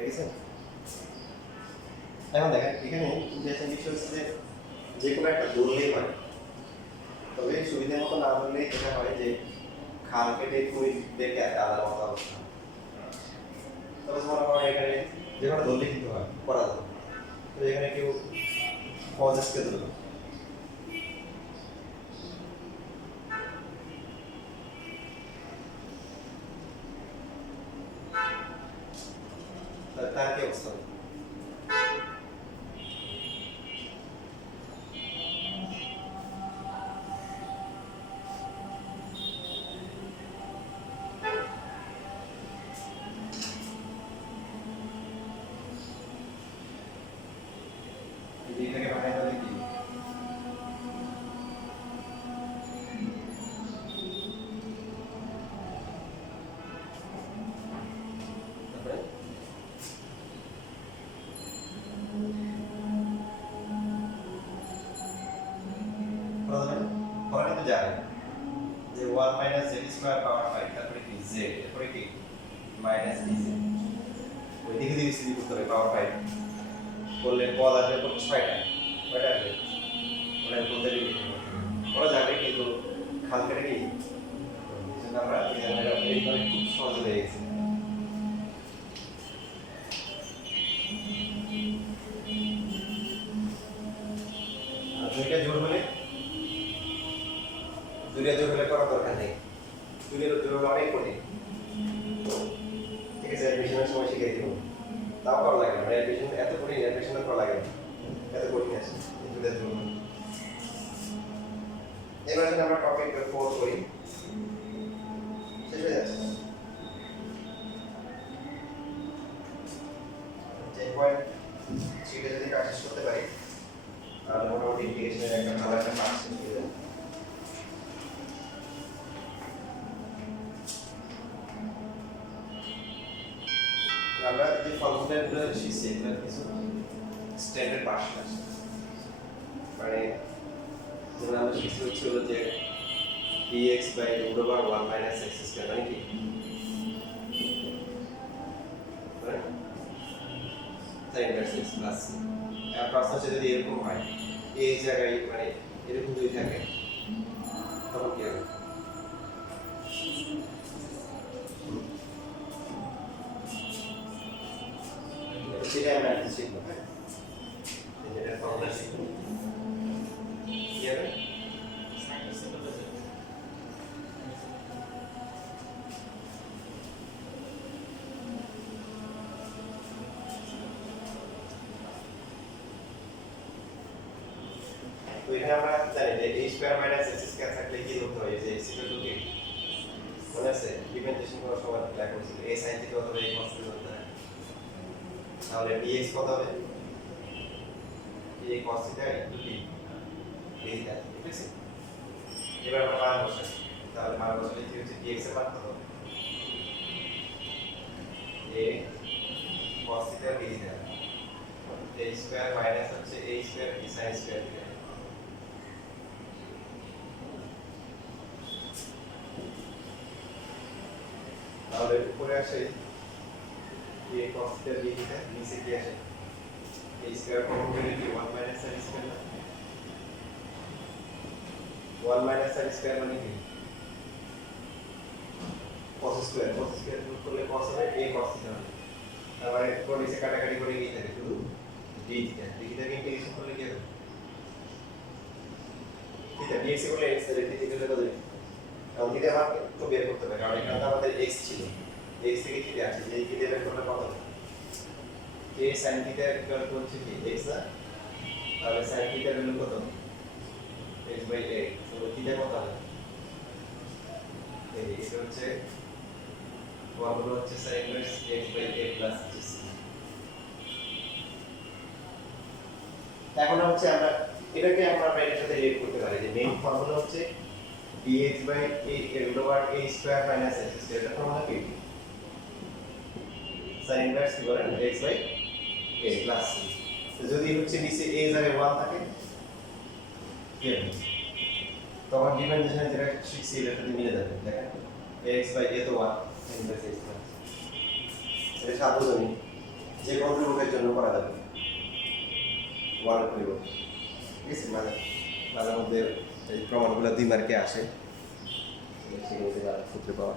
হয়ে গেছে। এখন দেখেন এখানে ইন্টারেস্টিং বিষয় হচ্ছে যে কোনো একটা ধরলেই হয়, তবে সুবিধার মতো না ধরলে এটা হয় যে খাল কেটে কুমিরদেরকে আলাদা মতো অবস্থা। তবে মনে করেন এখানে যে কোনো ধরলে কিন্তু হয় করা যাবে, তো এখানে কেউ পজেসকে ধরলো, তার কি অবস্থা? এটাকে বানাই তাহলে কি করা কিন্তু যায় যে 1 মাইনাস জেড স্কয়ার পাওয়ার 5 তারপরে কি জেড, তারপরে কি মাইনাস dz, ওই দিকে দিয়ে বিস্তৃত করতে হবে পাওয়ার 5 করলে পদ আসবে কত 6টা, কয়টা আসবে ওটা বলতে লিখে করা যাবে, কিন্তু খাল কেটে কি সেটা আমরা এইভাবে খুব সহজ হয়ে গেছে। দুইটা জোর হলে করার দরকার নেই, দুইটা জোর হলে অনেক কঠিন, ঠিক আছে? অ্যাডমিশনের সময় শিখিয়ে দিব, তাও করা লাগে না, অ্যাডমিশন এত কঠিন, অ্যাডমিশনে করা লাগে না, এত কঠিন আছে দুইটা জোর। এবার যদি আমরা টপিক 4 করি, শেষ হয়ে যাচ্ছে 10.3 যদি কাজ শেষ করতে পারি তাহলে মোটামুটি ইন্টিগ্রেশনের একটা ভালো একটা পার্ট শেষ হয়ে যাবে। আমরা যে ফর্মুলাগুলো শিখছি এগুলো কিছু স্ট্যান্ডার্ড ভার্সন আছে, মানে যেমন আমরা শিখছি হচ্ছিল যে dx by root over 1 minus x square, মানে কি sin inverse x plus c। আর প্রশ্ন হচ্ছে যদি এরকম হয় এই জায়গায় মানে এরকম যদি থাকে তখন কি হবে? সেটা আমরা আজকে শিখবো। হ্যাঁ, এটা ফর্মুলা শিখবো কি হবে। তো এখানে আমরা জানি যে a square minus x square থাকলে কি করতে হয়, যে x ইকুয়াল টু কি মনে আছে ডিফারেন্সিয়েশন করার সময় লেখা হয়েছিল a sin থিটা অথবা a cos থিটা হতে হয়, তাহলে dx কত হবে a cos থিটা ইনটু কি d থিটা, ঠিক আছে? এবার আমরা মান বসাই, তাহলে মান বসালে কি হচ্ছে dx এর মান কত a cos theta d theta, a square minus হচ্ছে a square b sin square theta, তাহলে উপরে আসে a cos theta d theta, নিচে কি আসে a স্কয়ার কমন করে কি 1 মাইনাস sin স্কয়ার না, 1 মাইনাস sin স্কয়ার মানে কি cos স্কয়ার, cos স্কয়ার যোগ করলে cos হবে a cos থিটা হবে, তারপরে উপর নিচে কাটাকাটি করে কি থাকে শুধু d থিটা, d থিটা কে ইন্টিগ্রেশন করলে কি হবে থিটা, dx করলে x এর d থিটা কত হবে, কারণ থিটা মান তো বের করতে হবে, কারণ এখানে আমাদের x ছিল, x থেকে থিটা আছে, এই থিটা বের করলে কত হবে a sin theta equal to হচ্ছে কি x না, তাহলে sin থিটার ভ্যালু কত x বাই a, তাহলে থিটা কত হবে এই এটা হচ্ছে ফর্মুলা হচ্ছে sin inverse x by a plus gc। এখন হচ্ছে আমরা এটাকে আমরা এর সাথে রিলেট করতে পারি যে মেইন ফর্মুলা হচ্ছে dx by a root over a square minus x square, এটা ফর্মুলা কি sin ইনভার্স কি বলেন x by a plus c। তো যদি হচ্ছে নিচে a জায়গায় 1 থাকে কি হবে, তখন ডিফারেন্সিয়েশন যেটা শিখছি এটার সাথে মিলে যাবে, দেখেন x বাই a তো 1 sin ইনভার্স x প্লাস, এটা সাধারণ যে কোনো ধ্রুবকের জন্য করা যাবে ওয়ানের পরিবর্তে, ঠিক আছে? মাঝে মাঝে মধ্যে এই প্রমাণগুলো 2 মার্কে আসে, সেগুলো সূত্রে পাওয়া।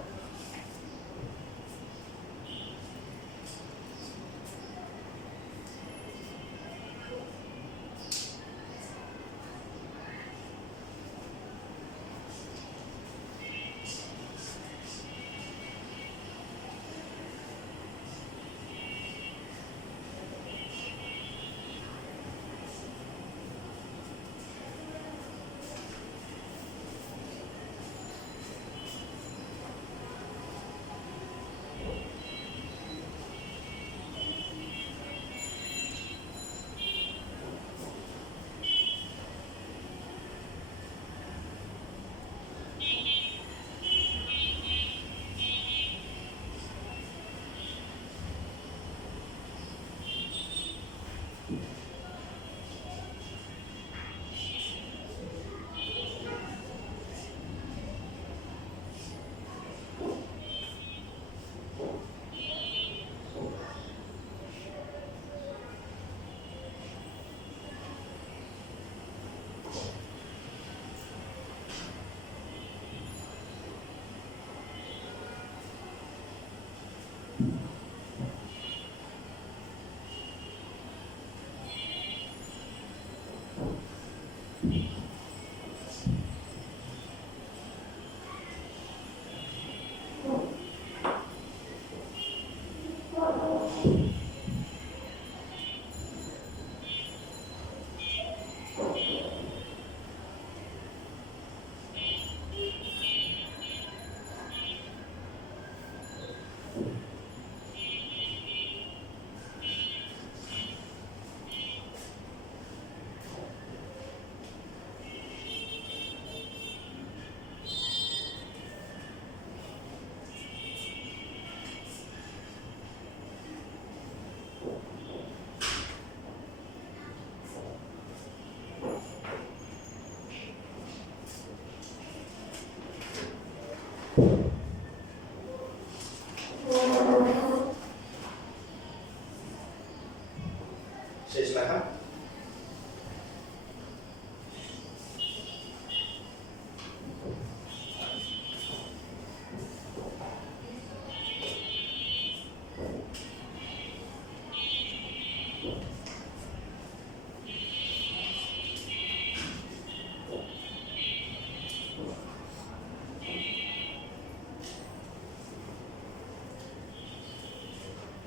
শেষ লেখা।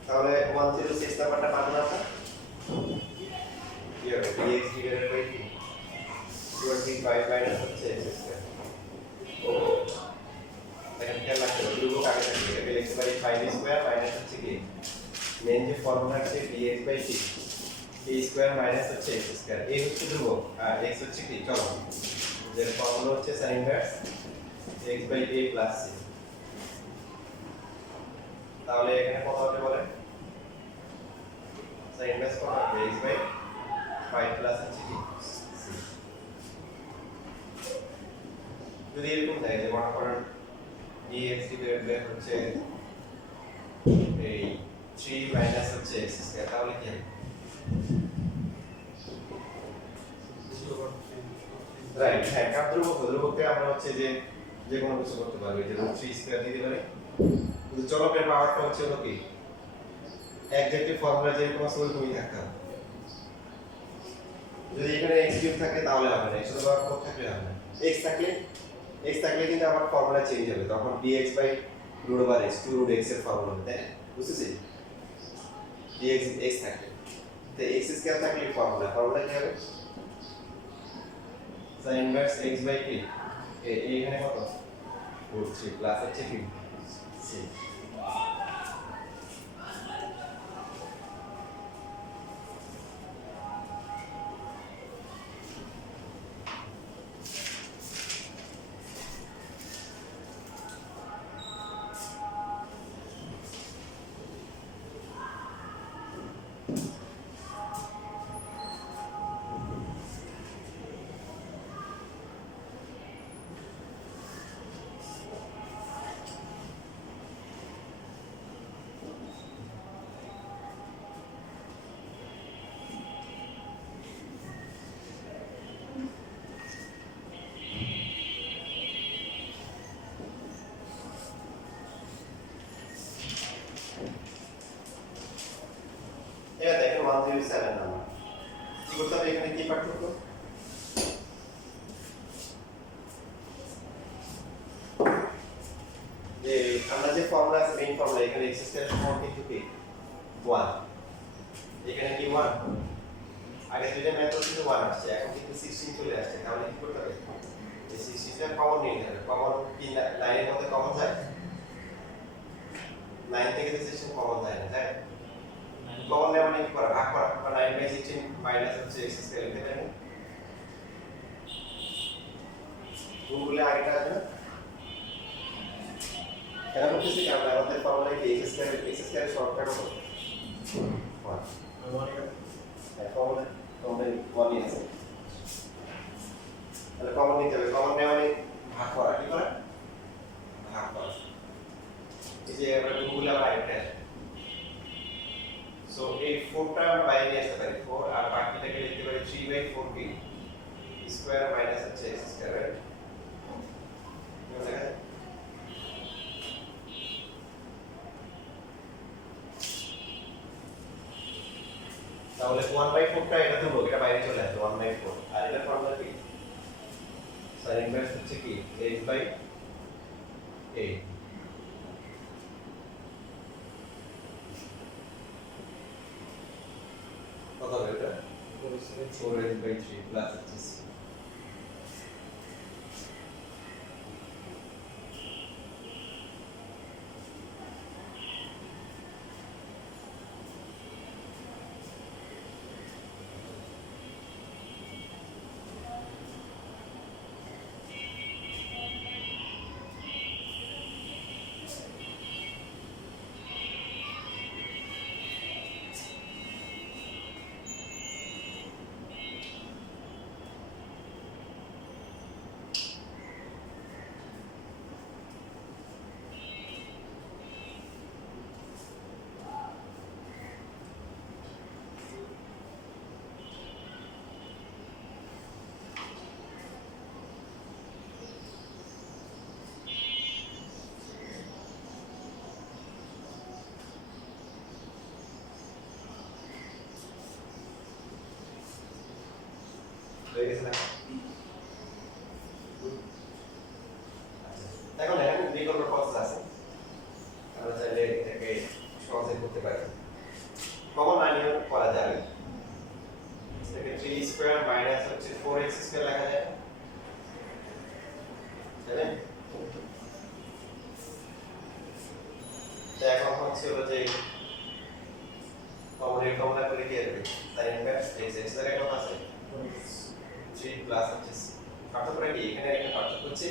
তাহলে 106 নাম্বারটা পাবো না আমরা? কি হবে? dx ডিভাইডেড বাই কি? 25 মাইনাস হচ্ছে x স্কয়ার। এখানে খেয়াল রাখতে হবে, ধ্রুবক আগে থাকবে। এটা x বাই 5 স্কয়ার মাইনাস হচ্ছে কি? মেইন যে ফর্মুলা আছে dx by t, t square minus হচ্ছে x স্কয়ার। a হচ্ছে ধ্রুবক আর x হচ্ছে কি? চলক। যে ফর্মুলা হচ্ছে sin inverse x by a plus c। তাহলে এখানে কত হবে বলেন? sin ইনভার্স কত হবে? x বাই 5 প্লাস হচ্ছে কি? c। যদি এরকম থাকে যে মনে করেন dx ডিভাইডেড বাই হচ্ছে এই 3 মাইনাস হচ্ছে x স্কয়ার, তাহলে কি হবে? রাইট, হ্যাঁ, কারণ ধ্রুবককে আমরা হচ্ছে যে কোনো কিছু করতে পারবো, যে রুট 3 স্কয়ার দিতে পারি। কিন্তু চলকের পাওয়ারটা হচ্ছে হলো কি এক্স্যাক্টলি ফর্মুলা যেরকম আছে ওরকমই থাকতে হবে। যদি এখানে x কিউব থাকে তাহলে হবে না, x এর পাওয়ার 4 থাকলে হবে না। x থাকলে কিন্তু আবার ফর্মুলা চেঞ্জ হবে, তখন dx by root over x 2 root x এর ফর্মুলা হবে, তাই না? বুঝতেছি? dx x থাকলে তো x স্কয়ার থাকলে ফর্মুলা কি হবে? sin ইনভার্স x বাই কি এখানে কত? রুট 3 প্লাস হচ্ছে কি c। 107 নাম্বার কি করতে হবে এখানে কি পার্থক্য যে আমরা যে ফর্মুলা আছে মেইন ফর্মুলা এখানে x স্কয়ার সমান কিন্তু কি 1 এখানে কি 1 আগে দুইটা মেথড ছিল 1 আসছে এখন কিন্তু 16 চলে আসছে তাহলে কি করতে হবে এই 16 টা কমন নিয়ে নিতে হবে কমন কি লাইনের মধ্যে কমন যায় 9 থেকে 16 কমন যায় না তাই কমন নেওয়া মানে কি করা ভাগ করা বা 9/16 মাইনাস হচ্ছে x স্কয়ার লিখতে পারি গুণগুলো আগেটা আসবে না কেন করতেছি কি আমরা আমাদের ফর্মুলা কি x স্কয়ার শর্টকাট কত 1 ফর্মুলা ফর্মুলা 1 আছে তাহলে কমন নিতে হবে কমন নেওয়া মানে ভাগ করা কি করা ভাগ করা এই যে আমরা গুণগুলো আবার আগেটা আসবে সো এই 4 টা আমরা বাইরে নিয়ে আসতে পারি 4 আর বাকিটাকে লিখতে পারি 3/4 কি স্কয়ার মাইনাস হচ্ছে x স্কয়ার রাইট দেখা তাহলে 1/4 টা এটা তো এটা বাইরে চলে আসবে 1/4 আর এটা ফর্মুলা কি sin ইনভার্স হচ্ছে কি h/8 কত হবে এটা 4h/3 প্লাস হচ্ছে হয়ে গেছে না এখন এখানে বিকল্প প্রসেস আছে আমরা চাইলে এটাকে সহজে করতে পারি কমন না নিয়ে করা যাবে এটাকে 3 স্কয়ার মাইনাস হচ্ছে 4x স্কয়ার লেখা যায় জানেন এখন হচ্ছে হলো যে কমনের ফর্মুলা করে কি হবে sin ইনভার্স x এর কত আছে 3 প্লাস হচ্ছে পার্থক্য কি এখানে একটা পার্থক্য হচ্ছে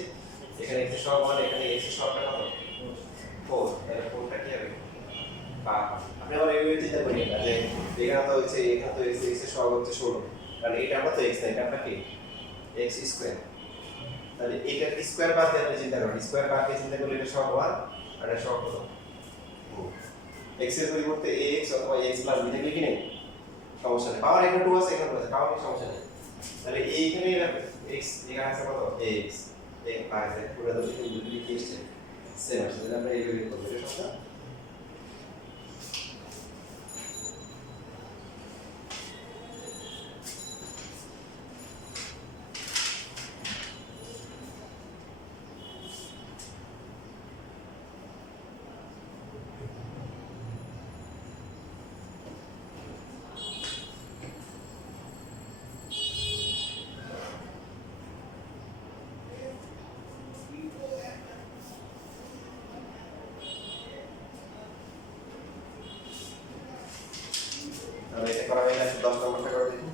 এখানে x এর সহগ মানে এখানে x এর সহগটা কত 4 তাহলে 4 টা কি হবে বা আপনি আবার এইভাবে চিন্তা করি না যে এখানে তো হচ্ছে x এর সহগ হচ্ছে 16 কারণ এটা আমরা তো x না এটা আমরা কি x স্কয়ার তাহলে এটা স্কয়ার বাদ দিয়ে আপনি চিন্তা করেন স্কয়ার বাদ দিয়ে চিন্তা করলে এটা সহগ 1 আর এটা সহগ কত 2 x এর পরিবর্তে ax অথবা x প্লাস b লিখে নেই সমস্যা নেই পাওয়ার এখানে 2 আছে এখানে 2 আছে পাওয়ার কি সমস্যা নেই তাহলে এইখানে x এখানে আছে কত ax এই পাশে পুরো দুটো দুটো কি আসছে সেম আসছে তাহলে আমরা এইভাবে করব এটা সমস্যা তাহলে এটা করা হয়ে গেছে 10 নম্বরটা করে দেখুন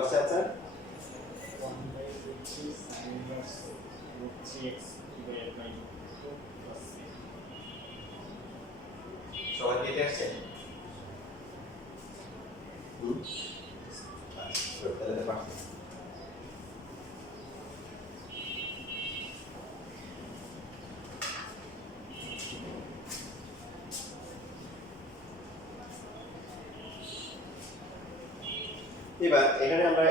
আসছে answer? 1/3 sin inverse root 3x divided by root 2 plus c. সবাই কেটে আসছে? তাহলে পারছি। এবার এখানে আমরা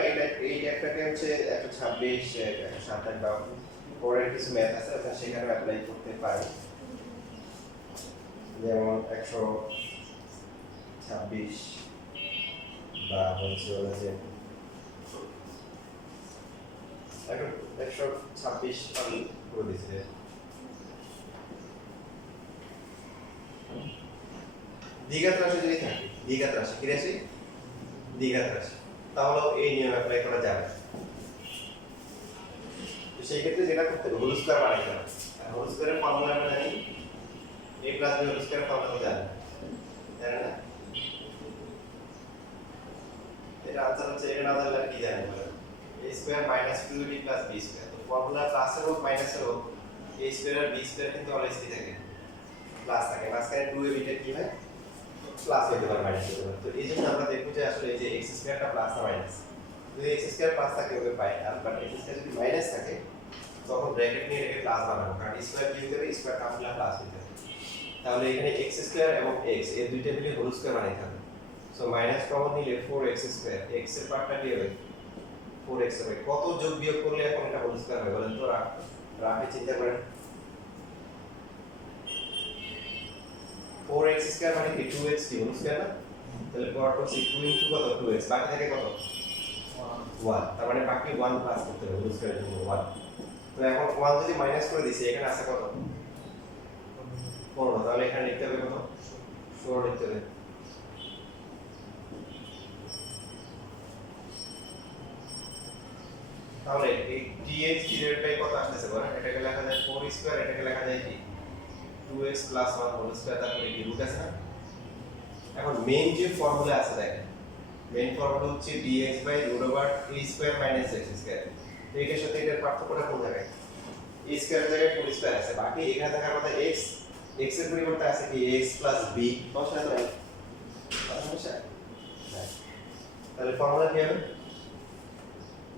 এই ট্যাবটাকে হচ্ছে 126 127 বা পরের কিছু ম্যাথ আছে ওখানে সেখানে অ্যাপ্লাই করতে পারি, যেমন 126 বা হচ্ছে হলো যে 126 আমি করে দিচ্ছি। দ্বিঘাত রাশি যদি থাকে, দ্বিঘাত রাশি কি রাশি? দ্বিঘাত রাশি, তাহলে এই নিয়ম অ্যাপ্লাই করা যাবে। তো সেই ক্ষেত্রে যেটা করতে হবে হোল স্কয়ার বানাইতে হবে। আর হোল স্কয়ারের ফর্মুলা আমরা জানি a + b whole square formula জানি, জানেন না? এটা আনসার হচ্ছে এটা না জানলে কি জানেন বলেন? a square minus 2ab plus b square. তো ফর্মুলা প্লাসের হোক মাইনাসের হোক a স্কয়ার আর b স্কয়ার কিন্তু অলওয়েজ কি থাকে? প্লাস থাকে। মাঝখানে 2ab টা কি হয়? প্লাস হতে পারে মাইনাস হতে পারে। তো এই জন্য আমরা দেখব যে আসলে এই যে x স্কয়ারটা প্লাস না মাইনাস। যদি x স্কয়ার প্লাস থাকে ওকে পাই, আর বাট x স্কয়ার যদি মাইনাস থাকে তখন ব্র্যাকেট নিয়ে রেখে প্লাস বানাবো, কারণ স্কয়ার কি হবে? স্কয়ার কাটলে প্লাস হতে হবে। তাহলে এখানে x স্কয়ার এবং x এই দুইটা মিলে হোল স্কয়ার বানাইতে হবে। সো মাইনাস কমন নিলে 4x স্কয়ার, x এর পার্টটা কি হবে? 4x হবে। কত যোগ বিয়োগ করলে এখন এটা হোল স্কয়ার হবে বলেন তো? রাফে চিন্তা করেন। 4x স্কয়ার মানে কি 2x কি হোল স্কয়ার না? তাহলে পাওয়ার করছি 2 ইনটু কত? 2x, বাকি থাকে কত? 1। তার মানে বাকি 1 প্লাস করতে হবে হোল স্কয়ারের জন্য 1। তো এখন 1 যদি মাইনাস করে দিছি এখানে আছে কত? 15। তাহলে এখানে লিখতে হবে কত? 16 লিখতে হবে। তাহলে এই dx ডিভাইডেড বাই কত আসছে বলেন? এটাকে লেখা যায় 4 স্কয়ার, এটাকে লেখা যায় কি 2x + 1 হোল স্কয়ার, তারপরে কি রুট আছে না? এখন মেইন যে ফর্মুলা আছে দেখেন, মেইন ফর্মুলা হচ্ছে dx by root over a square minus x square. এইটার সাথে এটার পার্থক্যটা কোন জায়গায়? a স্কয়ার জায়গায় 4 স্কয়ার আছে, বাকি এখানে থাকার কথা x, x এর পরিবর্তে আছে কি x + b। সমস্যা নাই? সমস্যা নাই। তাহলে ফর্মুলা কি হবে?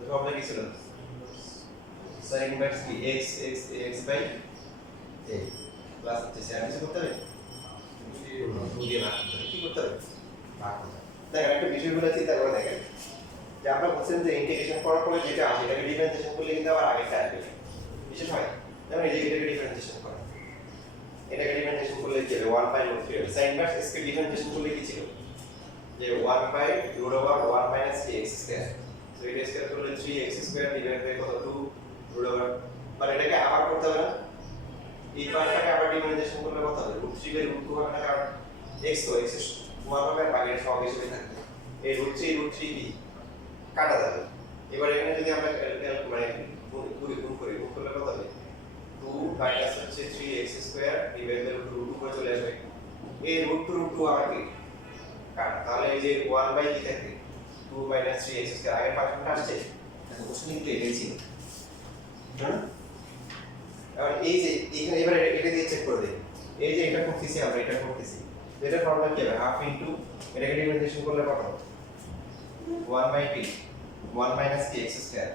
ফর্মুলা কি ছিল? sin ইনভার্স কি x x x by a plus হচ্ছে স্যার কিছু করতে হবে? দিয়ে ভাগ করতে হবে। কি করতে হবে? ভাগ করতে হবে। দেখেন একটা বিষয়গুলো চিন্তা করে দেখেন যে আমরা বলছিলাম যে ইন্টিগ্রেশন করার পরে যেটা আসে এটাকে ডিফারেন্সিয়েশন করলে কিন্তু আবার আগেরটা আসবে। বিশেষ হয় যেমন এই যে এটাকে ডিফারেন্সিয়েশন করা, এটাকে ডিফারেন্সিয়েশন করলে কি হবে? 1/√3 হবে। sin ইনভার্স x কে ডিফারেন্সিয়েশন করলে কি ছিল? যে 1/√1 - x স্কয়ার। সো এটা স্কয়ার করলে 3x স্কয়ার ডিভাইড বাই কত? 2√, মানে এটাকে আবার করতে হবে না? এই পার্টটাকে আবার ডিফারেন্সিয়েশন করলে কত হবে? √3/√2 হবে না? কারণ x তো x এর 1 হবে আর বাকিটা সব হিসেবে থাকবে। এই √3 কি কাটা যাবে। এবার এখানে যদি আমরা মানে গুণ করলে কত হবে? 2 মাইনাস হচ্ছে 3x স্কয়ার ডিভাইড বাই √2 করে চলে আসবে। এই √2 আবার কি কাটা, তাহলে এই যে 1 বাই কি থাকে? 2 মাইনাস 3x স্কয়ার। আগের পার্টটা আসছে, এখন কোশ্চেন কিন্তু এটাই ছিল, হ্যাঁ? আর এই যে এখানে এবারে এটা দিয়ে চেক করে দেই। এই যে এটা করতেছি আমরা, এটা করতেছি, এটা ফর্মুলা কি হবে? হাফ ইনটু এটাকে ডিফারেন্সিয়েশন করলে কত? 1 বাই t 1 মাইনাস কি x square.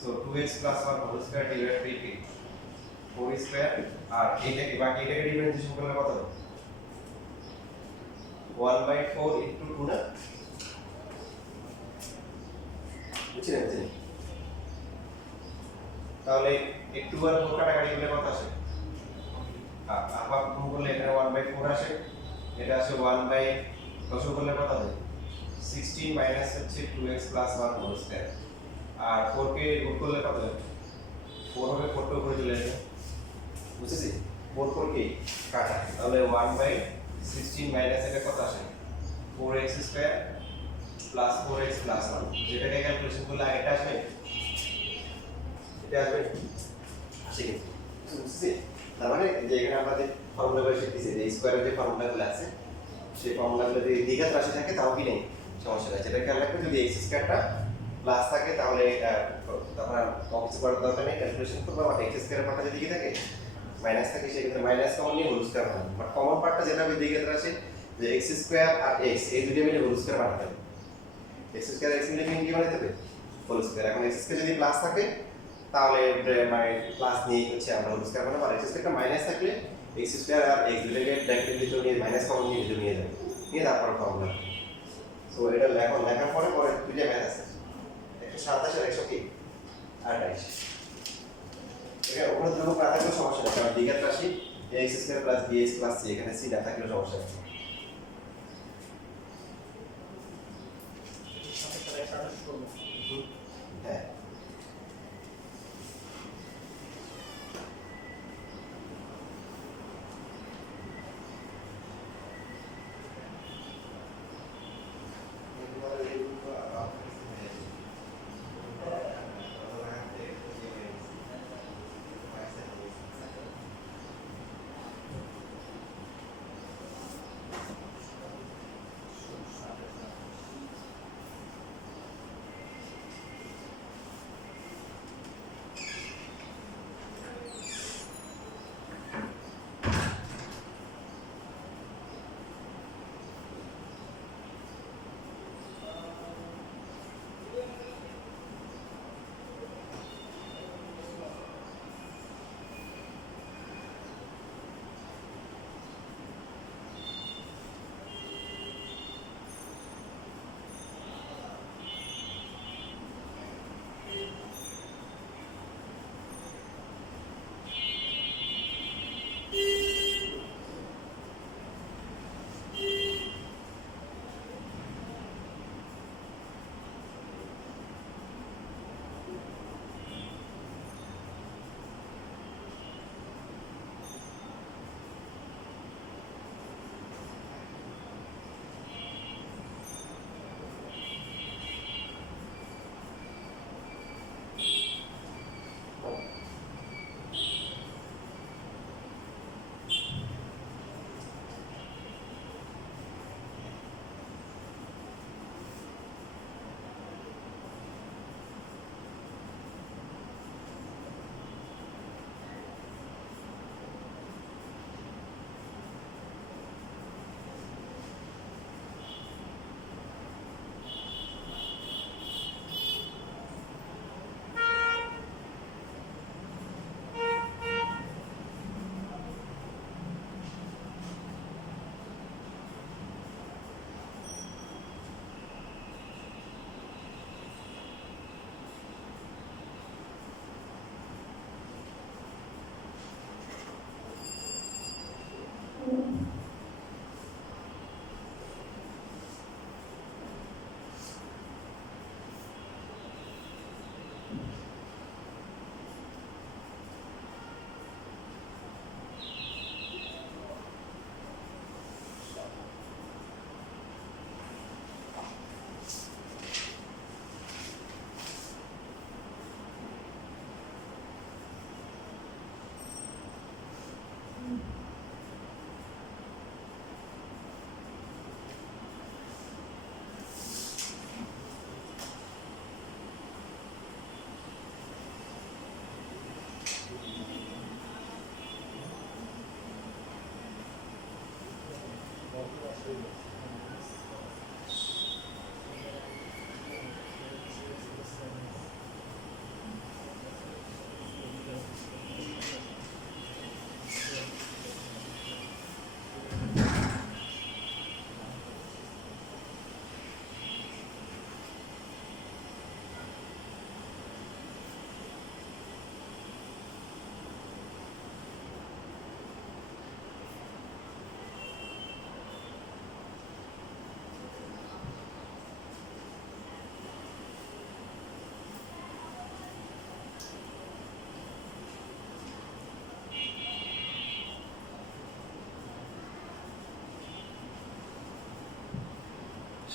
So 2x + 1 whole square divide by t 4 square. আর এটাকে বাকি এটাকে ডিফারেন্সিয়েশন করলে কত হবে? 1/4 ইনটু 2 না? বুঝছেন? তাহলে এই 2 আর 4 কাটাকাটি করলে কত আসে? আবার গুণ করলে এখানে 1/4 আসে, এটা আসে 1 দশ করলে কত হবে? 16 মাইনাস হচ্ছে 2x + 1 হোল স্কয়ার। আর 4 কে গুণ করলে কত হবে? 4 হবে, 4 টা উপরে চলে আসবে। বুঝেছি? 4 কি কাটা, তাহলে 1/16 মাইনাস এটা কত আসে? 4x square plus 4x plus 1। যেটাকে ক্যালকুলেশন করলে আগেটা আসবে, এটা আসবে, আসে কিন্তু। বুঝছি? তার মানে যে এখানে আমাদের ফর্মুলাগুলো শিখতেছি, যে স্কয়ারের যে ফর্মুলাগুলো আছে সেই ফর্মুলাগুলো যদি দ্বিঘাত রাশি থাকে তাও কি নেই সমস্যা নাই। যেটা খেয়াল রাখবেন, যদি x স্কয়ারটা প্লাস থাকে তাহলে তখন আর কিছু করার দরকার নেই, ক্যালকুলেশন করবো। আবার এক্স স্কোয়ারের পার্টটা যদি থাকে মাইনাস থাকে, সেক্ষেত্রে মাইনাস কমন নিয়ে হোল স্কোয়ার বানাবো। বাট কমন পার্টটা যেটা হবে দিকে আসে যে এক্স স্কোয়ার আর এক্স এই দুটো মিলে হোল স্কোয়ার বানাতে হবে। এক্স স্কোয়ার এক্স মিলে কি বানাতে হবে? Whole square. এখন এক্স স্কোয়ার যদি প্লাস থাকে তাহলে মানে প্লাস নিয়ে হচ্ছে আমরা হোল স্কোয়ার বানাবো। আর এক্স স্কোয়ারটা মাইনাস থাকলে এক্স স্কোয়ার আর এক্স দুটোকে ব্র্যাকেটের ভিতরে নিয়ে মাইনাস কমন নিয়ে ভিতরে নিয়ে যাবে, নিয়ে তারপর ফর্মুলা। সো এটা লেখার পরে পরে দুইটা ম্যাথ আছে, 127 আর 128। এটা ওখানে দুটো না থাকলেও সমস্যা নেই, কারণ দ্বিঘাত রাশি x square plus b x plus c, এখানে সি না থাকলেও সমস্যা নেই। হ্যাঁ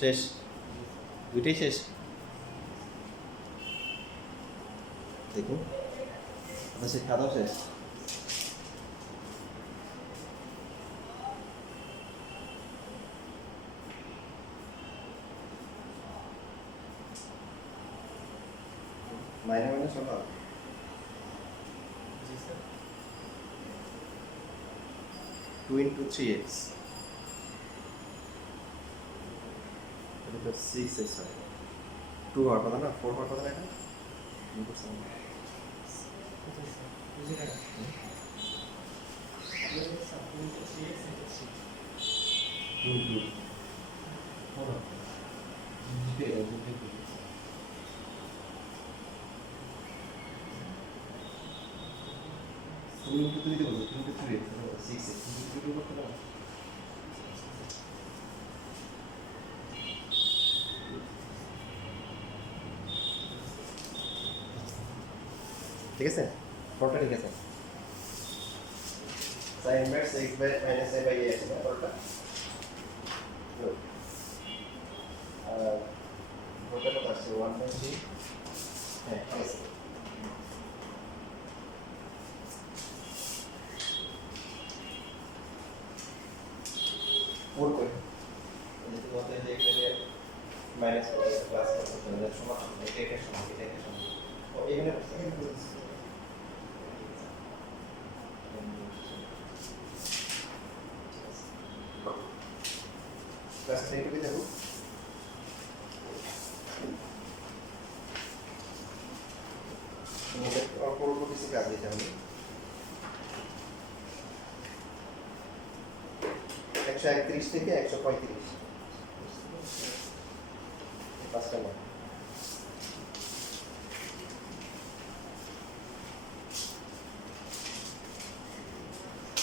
শেষ, দুইটাই শেষ। দেখুন আচ্ছা, খাওয়া শেষ। 9 মাইনাস 1 জি স্যার 2 into 3x এটা তো 6x হয় 2 হওয়ার কথা না 4 হওয়ার কথা না এটা তুমি করছো না? কোথায় স্যার বুঝি না স্যার 3x into 3 2 বলো তুমি একটু তুই দেবো 2 into 3x 6x তুমি করতে পারো ঠিক আছে ফর্মটা ঠিক আছে sin inverse x by minus a by x না ফর্মটা ফর্মটা কত আসছে 1.3 হ্যাঁ ঠিক আছে ফোর কই এই যে তোমাদের যে এখানে মাইনাস করে প্লাস করতে হবে সমান এটা এটা সমান এটা এটা সমান ও এখানে প্লাস 3 টু দেখো তোমাদের অল্প অল্প কিছু কাজ দিতে হবে 131 থেকে 135 পাঁচটা না